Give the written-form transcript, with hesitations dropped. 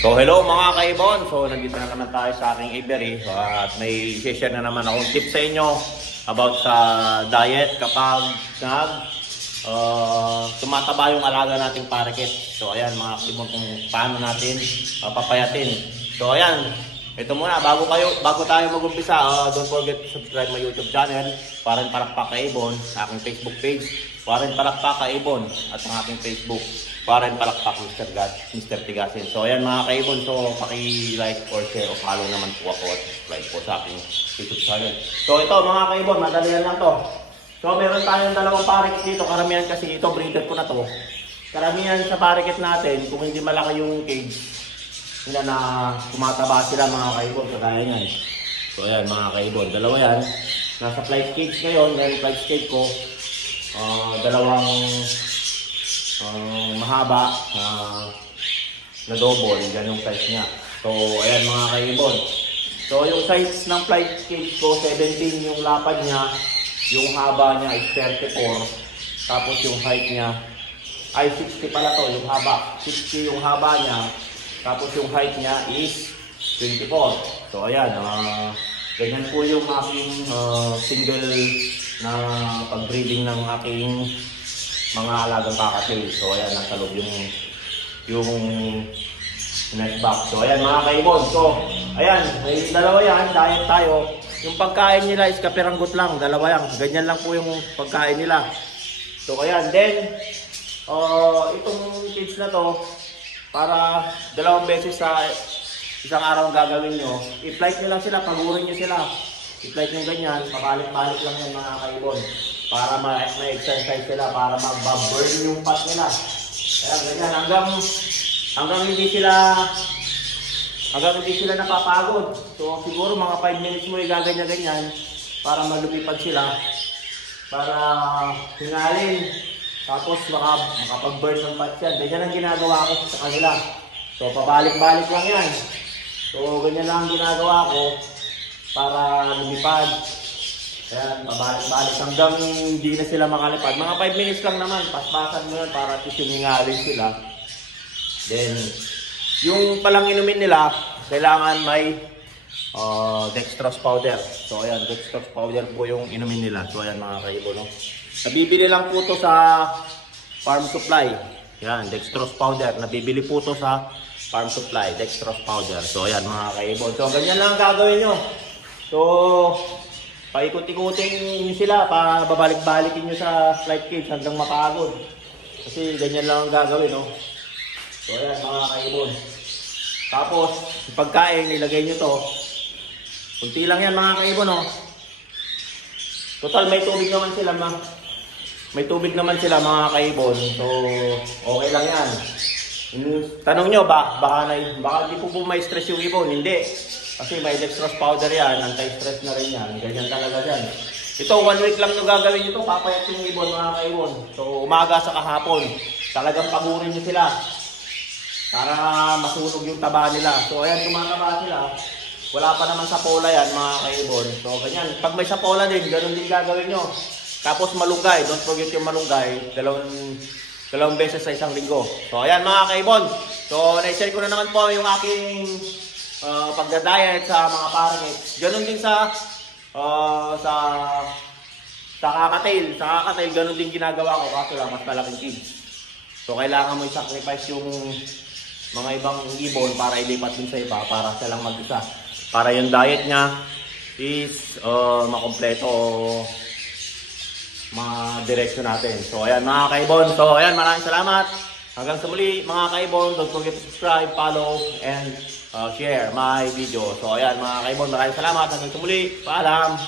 So hello mga kaibon, so nandito na naman tayo sa aking aviary at may share na naman akong tip sa inyo about sa diet kapag tumataba yung alaga nating parakeet. So ayan mga kaibon kung paano natin papayatin. So ayan, ito muna bago tayo mag-umpisa, don't forget to subscribe my YouTube channel, Parin Palakpak Kaibon, sa aking Facebook page, Parin Palakpak Kaibon, at ang aking Facebook, Parin Palakpak Mr. Tigasin. So ayan mga kaibon, so paki-like or share o follow naman po ako at subscribe po sa aking YouTube channel. So ito mga kaibon, madalian lang to. So meron tayong dalawang parakeet dito, karamihan kasi ito, breeder ko na to. Karamihan sa parakeet natin, kung hindi malaki yung cage, sila na tumataba sila mga kaibon, kagaya yan. So ayan mga kaibon, dalawa yan. Nasa flight cage ngayon, dahil flight cage ko, dalawang mahaba na double, yan yung size niya. So ayan mga kaibon. So yung size ng flight cage ko, 17 yung lapad niya, yung haba niya is 34, tapos yung height niya ay 60 pala to, yung haba. 60 yung haba niya, tapos yung height niya is 24. So ayan, ganyan po yung aking single na pag-breeding ng aking mga alagang kakatil. So ayan, nasa loob yung net box. So ayan mga kaibon. So ayan, may dalawa yan, diet tayo. Yung pagkain nila is kapiranggot lang, dalawa yan. Ganyan lang po yung pagkain nila. So ayan, then itong kids na to, para dalawang beses sa isang araw ang gagawin nyo, i-flight nyo lang sila, pagurin nyo sila. I-flight nyo ganyan, pabalik-balik lang yan mga kaibon. Para ma-exercise sila, para mag-burn yung fat nila. Kaya ganyan, hanggang hindi sila napapagod. So siguro mga 5 minutes mo i-gaganyan-ganyan para malumipad sila. Para hingalin. Tapos makapag-burn ng fat yan. Ganyan ang ginagawa ko sa kanila. So pabalik-balik lang yan. So ganyan lang ang ginagawa ko para lumipad. Ayan, pabalik-balik hanggang hindi na sila makalipad. Mga 5 minutes lang naman, paspasan mo yun para tisingalin sila. Then, yung palang inumin nila, kailangan may dextrose powder. So ayan, dextrose powder po yung inumin nila. So ayan mga kaibon, no? Nabibili lang po to sa farm supply. Yan, dextrose powder. Nabibili po to sa farm supply, dextrose powder. So ayan mga kaibon. So ganyan lang ang gagawin nyo. So paikot-ikutin sila, babalik-balikin nyo sa flight cage hanggang mapagod. Kasi ganyan lang ang gagawin, no? So ayan mga kaibon. Tapos yung pagkain, ilagay nyo to. Kunti lang yan mga kaibon, no? Total may tubig naman sila mga kaibon. So okay lang yan. Tanong nyo baka hindi po may-stress yung ibon. Hindi. Kasi may dextrose powder yan, anti-stress na rin yan. Ganyan talaga yan. Ito, 1 week lang nyo gagawin ito, papayat yung ibon mga kaibon. So umaga sa kahapon, talagang pagurin nyo sila para masunog yung taba nila. So ayan, tumataba sila. Wala pa naman sapola yan mga kaibon. So ganyan, pag may sapola din, ganun din gagawin nyo. Tapos malunggay, don't forget yung malunggay, dalawang beses sa isang linggo. So ayan mga kaibon. So na-share ko na naman po yung aking pagda-diet sa mga parakeet. Ganun din sa kakatil. Sa kakatil, ganun din ginagawa ko, kaso lang mas malaking kids. So kailangan mo i-sacrifice yung mga ibang ibon para ilipat din sa iba, para siya lang mag-isa. Para yung diet niya is makompleto, mga direksyon natin. So ayan mga kaibon. So ayan, maraming salamat. Hanggang sa muli mga kaibon. Don't forget to subscribe, follow, and share my video. So ayan mga kaibon, maraming salamat. Hanggang sa muli. Paalam.